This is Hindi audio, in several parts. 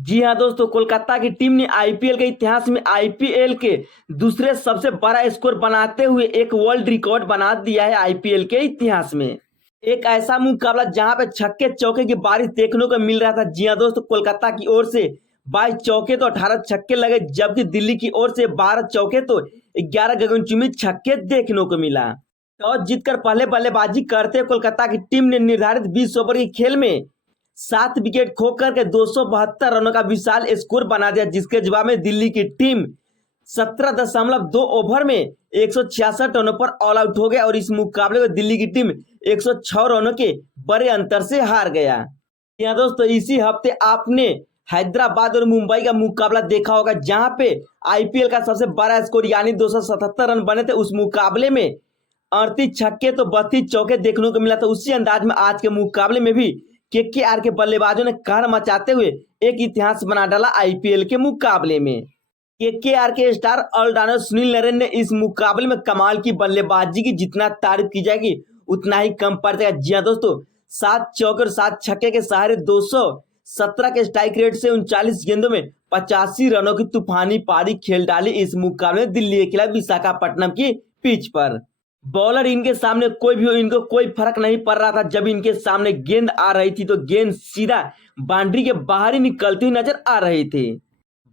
जी हाँ दोस्तों, कोलकाता की टीम ने आईपीएल के इतिहास में आईपीएल के दूसरे सबसे बड़ा स्कोर बनाते हुए एक वर्ल्ड रिकॉर्ड बना दिया है आईपीएल के इतिहास में। एक ऐसा मुकाबला जहां पे छक्के चौके की बारिश देखने को मिल रहा था। जी हाँ दोस्तों, कोलकाता की ओर से 22 चौके तो 18 छक्के लगे, जबकि दिल्ली की ओर से 12 चौके तो 11 गगनचुंबी छक्के देखने को मिला। टॉस जीतकर पहले बल्लेबाजी करते हुए कोलकाता की टीम ने निर्धारित 20 ओवर के खेल में 7 विकेट खोकर के 272 रनों का विशाल स्कोर बना दिया, जिसके जवाब में दिल्ली की टीम 17.2 ओवर में 166 रनों पर ऑल आउट हो गया और इस मुकाबले में दिल्ली की टीम 106 रनों के बड़े अंतर से हार गया। यहाँ दोस्तों, इसी हफ्ते आपने हैदराबाद और मुंबई का मुकाबला देखा होगा, जहां पे आईपीएल का सबसे बड़ा स्कोर यानी 277 रन बने थे। उस मुकाबले में 38 छक्के तो 32 चौके देखने को मिला था। उसी अंदाज में आज के मुकाबले में भी केकेआर के बल्लेबाजों ने कहर मचाते हुए एक इतिहास बना डाला आईपीएल के मुकाबले में। केकेआर के स्टार ऑलराउंडर सुनील नरेन ने इस मुकाबले में कमाल की बल्लेबाजी की। जितना तारीफ की जाएगी उतना ही कम पड़ जाएगा। जी हाँ दोस्तों, 7 चौके और 7 छक्के के सहारे 217 के स्ट्राइक रेट से 39 गेंदों में 85 रनों की तूफानी पारी खेल डाली इस मुकाबले में दिल्ली के खिलाफ विशाखापट्टनम की पिच पर। बॉलर इनके सामने कोई भी हो, इनको कोई फर्क नहीं पड़ रहा था। जब इनके सामने गेंद आ रही थी तो गेंद सीधा बाउंड्री के बाहर ही निकलती हुई नजर आ रही थी।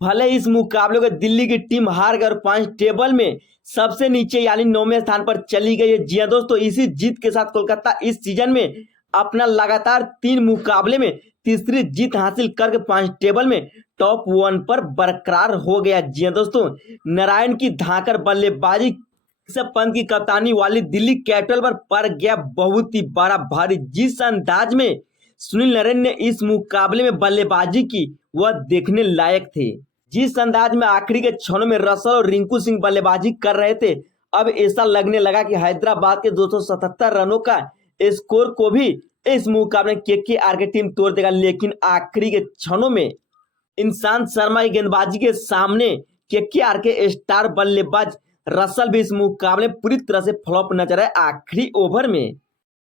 भले इस मुकाबले को दिल्ली की टीम हार गई और पॉइंट टेबल में सबसे नीचे यानी 9वें स्थान पर चली गई है। जी हाँ दोस्तों, इसी जीत के साथ कोलकाता इस सीजन में अपना लगातार 3 मुकाबले में तीसरी जीत हासिल करके पॉइंट टेबल में टॉप 1 पर बरकरार हो गया। जी हाँ दोस्तों, नारायण की धाकड़ बल्लेबाजी ऋषभ पंत की कप्तानी वाली दिल्ली कैपिटल पर पड़ गया बहुत ही बड़ा भारी। जिस अंदाज में सुनील नरेन ने इस मुकाबले में बल्लेबाजी की वह देखने लायक थे। जिस अंदाज में आखिरी के क्षणों में रसल और रिंकू सिंह बल्लेबाजी कर रहे थे, अब ऐसा लगने लगा कि हैदराबाद के 277 रनों का स्कोर को भी इस मुकाबले में केकेआर की टीम तोड़ देगा। लेकिन आखिरी के क्षणों में ईशांत शर्मा की गेंदबाजी के सामने केकेआर के स्टार बल्लेबाज रसल भी इस मुकाबले में पूरी तरह से फ्लॉप नजर आए आखिरी ओवर में।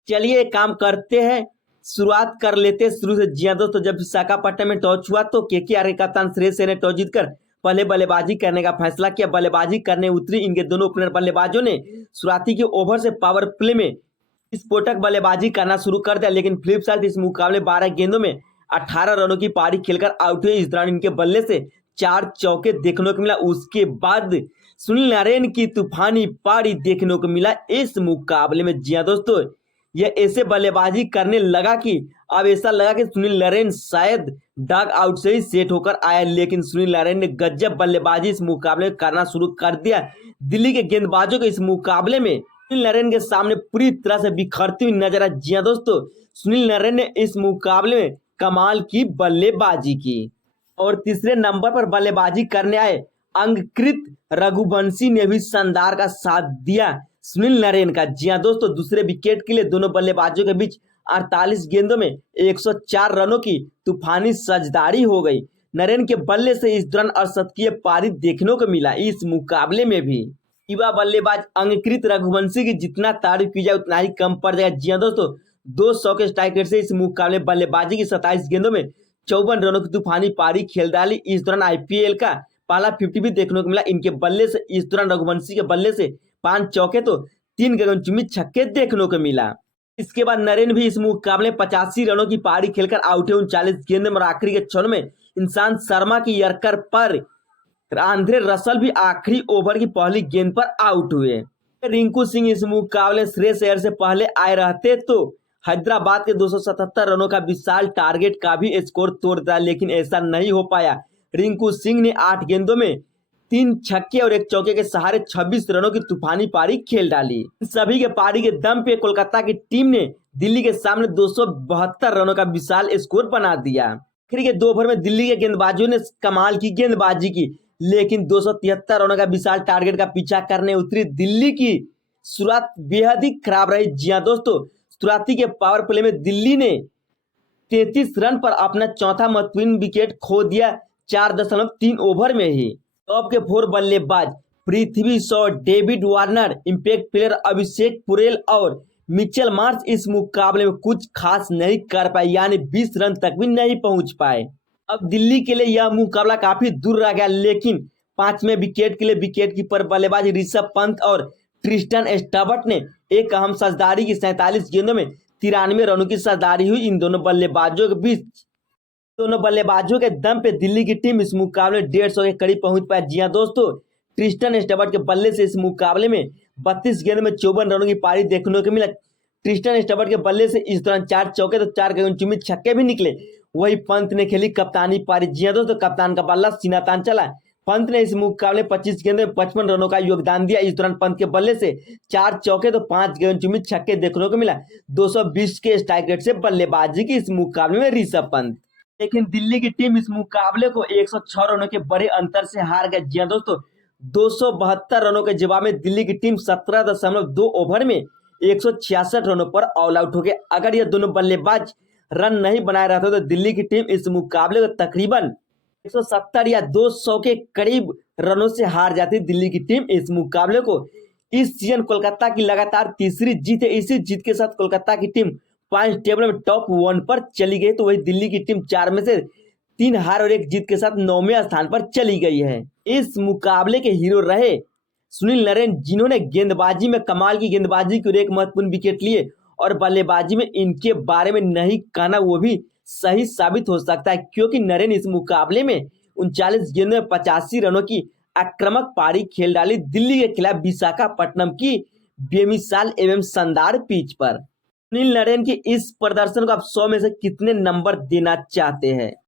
चलिए एक काम करते हैं, शुरुआत कर लेते हैं शुरू से। जी हाँ दोस्तों, जब विशाखापट्टनम में टॉस हुआ तो केकेआर के कप्तान श्रेयस अय्यर ने टॉस जीतकर पहले बल्लेबाजी करने का फैसला किया। बल्लेबाजी करने उतरी इनके दोनों ओपनर बल्लेबाजों ने शुरुआती के ओवर से पावर प्ले में स्फोटक बल्लेबाजी करना शुरू कर दिया। लेकिन फ्लिप साइड इस मुकाबले 12 गेंदों में 18 रनों की पारी खेलकर आउट हुए। इस दौरान इनके बल्ले से 4 चौके देखने को मिला। उसके बाद सुनील नारायण की तूफानी पारी देखने को मिला इस मुकाबले में। जी हाँ दोस्तों, यह ऐसे बल्लेबाजी करने लगा कि अब ऐसा लगा कि सुनील नारायण शायद डग आउट से ही सेट होकर आया। लेकिन सुनील नारायण ने गजब बल्लेबाजी इस मुकाबले में करना शुरू कर दिया। दिल्ली के गेंदबाजों को इस मुकाबले में सुनील नारायण के सामने पूरी तरह से बिखरती हुई नजर आई। जी हाँ दोस्तों, सुनील नारायण ने इस मुकाबले में कमाल की बल्लेबाजी की। और तीसरे नंबर पर बल्लेबाजी करने आए अंकित रघुवंशी ने भी शानदार का साथ दिया सुनील नारायण का। जी हाँ दोस्तों, दूसरे विकेट के लिए दोनों बल्लेबाजों के बीच 48 गेंदों में 104 रनों की तूफानी साझेदारी हो गई। नारायण के बल्ले से इस दौरान अशतकीय पारी देखने को मिला इस मुकाबले में भी। युवा बल्लेबाज अंकित रघुवंशी की जितना तारीफ की जाए उतना ही कम पड़ जाएगा। जी हाँ दोस्तों, 200 के स्ट्राइक रेट से इस मुकाबले बल्लेबाजी की 27 गेंदों में 54 रनों की तूफानी पारी खेल डाली। इस दौरान आईपीएल का पहला 50 भी देखने को मिला इनके बल्ले से। इस दौरान रघुवंशी के बल्ले से 5 चौके तो 3 गगनचुंबी छक्के देखने को मिला। इसके बाद नरेन भी इस मुकाबले 85 रनों की पारी खेलकर आउट हुए 39 गेंद में। आखिरी के क्षण में ईशांत शर्मा की यर्कर पर आंद्रे रसल भी आखिरी ओवर की पहली गेंद पर आउट हुए। रिंकू सिंह इस मुकाबले श्रेयस अय्यर से पहले आए रहते तो हैदराबाद के 277 रनों का विशाल टारगेट का भी स्कोर तोड़ दिया, लेकिन ऐसा नहीं हो पाया। रिंकू सिंह ने 8 गेंदों में 3 छक्के और 1 चौके के सहारे 26 रनों की तूफानी पारी खेल डाली। सभी के पारी के दम पे कोलकाता की टीम ने दिल्ली के सामने 272 रनों का विशाल स्कोर बना दिया। आखिरी के 2 ओवर में दिल्ली के गेंदबाजों ने कमाल की गेंदबाजी की, लेकिन 273 रनों का विशाल टारगेट का पीछा करने उतरी दिल्ली की शुरुआत बेहद ही खराब रही। जी हाँ दोस्तों, शुरुआती के पावर प्ले में दिल्ली ने 33 रन पर अपना चौथा महत्वपूर्ण विकेट खो दिया 4.3 ओवर में ही। टॉप के 4 बल्लेबाज Prithvi Shaw, David Warner, impact player Abhishek Porel और मिचेल मार्श इस मुकाबले में कुछ खास नहीं कर पाए, यानी 20 रन तक भी नहीं पहुंच पाए। अब दिल्ली के लिए यह मुकाबला काफी दूर रह गया, लेकिन 5वें विकेट के लिए विकेट कीपर बल्लेबाज ऋषभ पंत और ट्रिस्टन स्टबर्ट ने एक अहम साझेदारी की। 47 गेंदों में 93 रनों की साझेदारी हुई इन दोनों बल्लेबाजों के बीच। दोनों बल्लेबाजों के दम पे दिल्ली की टीम इस मुकाबले 150 के करीब पहुंच पाई। जी हाँ दोस्तों, ट्रिस्टन स्टबर्ट के बल्ले से इस मुकाबले में 32 गेंद में 54 रनों की पारी देखने को मिला। ट्रिस्टन स्टबर्ट के बल्ले से इस दौरान 4 चौके तो 4 गगनचुंबी छक्के भी निकले। वही पंत ने खेली कप्तानी पारी। जी हाँ दोस्तों, कप्तान का बल्ला सीना तान चला। पंत ने इस मुकाबले 25 गेंद में 55 रनों का योगदान दिया। इस दौरान पंत के बल्ले से 4 चौके तो 5 गगनचुंबी छक्के देखने को मिला। 220 के स्ट्राइक रेट से बल्लेबाजी की इस मुकाबले में ऋषभ पंत। लेकिन दिल्ली की टीम इस मुकाबले को 106 रनों के बड़े अंतर से हार गई। जी हाँ दोस्तों, 272 रनों के जवाब में दिल्ली की टीम 17.2 ओवर में 166 रनों पर ऑल आउट हो गए। अगर ये दोनों बल्लेबाज रन नहीं बनाए रहते तो दिल्ली की टीम इस मुकाबले को तकरीबन 170 या 200 के करीब रनों से हार जाती। दिल्ली की टीम इस मुकाबले को इस सीजन कोलकाता की लगातार तीसरी जीत है। इसी जीत के साथ कोलकाता की टीम पॉइंट टेबल में टॉप 1 पर चली गई, तो वही दिल्ली की टीम 4 में से 3 हार और 1 जीत के साथ 9वें स्थान पर चली गई है। इस मुकाबले के हीरो रहे सुनील नरेन, जिन्होंने गेंदबाजी में कमाल की गेंदबाजी की और एक महत्वपूर्ण विकेट लिए, और बल्लेबाजी में इनके बारे में नहीं कहना वो भी सही साबित हो सकता है, क्योंकि नरेन इस मुकाबले में 39 गेंदों में 85 रनों की आक्रामक पारी खेल डाली दिल्ली के खिलाफ विशाखापट्टनम की बेमिसाल एवं शानदार पिच पर। सुनील नरेन के इस प्रदर्शन को आप 100 में से कितने नंबर देना चाहते हैं?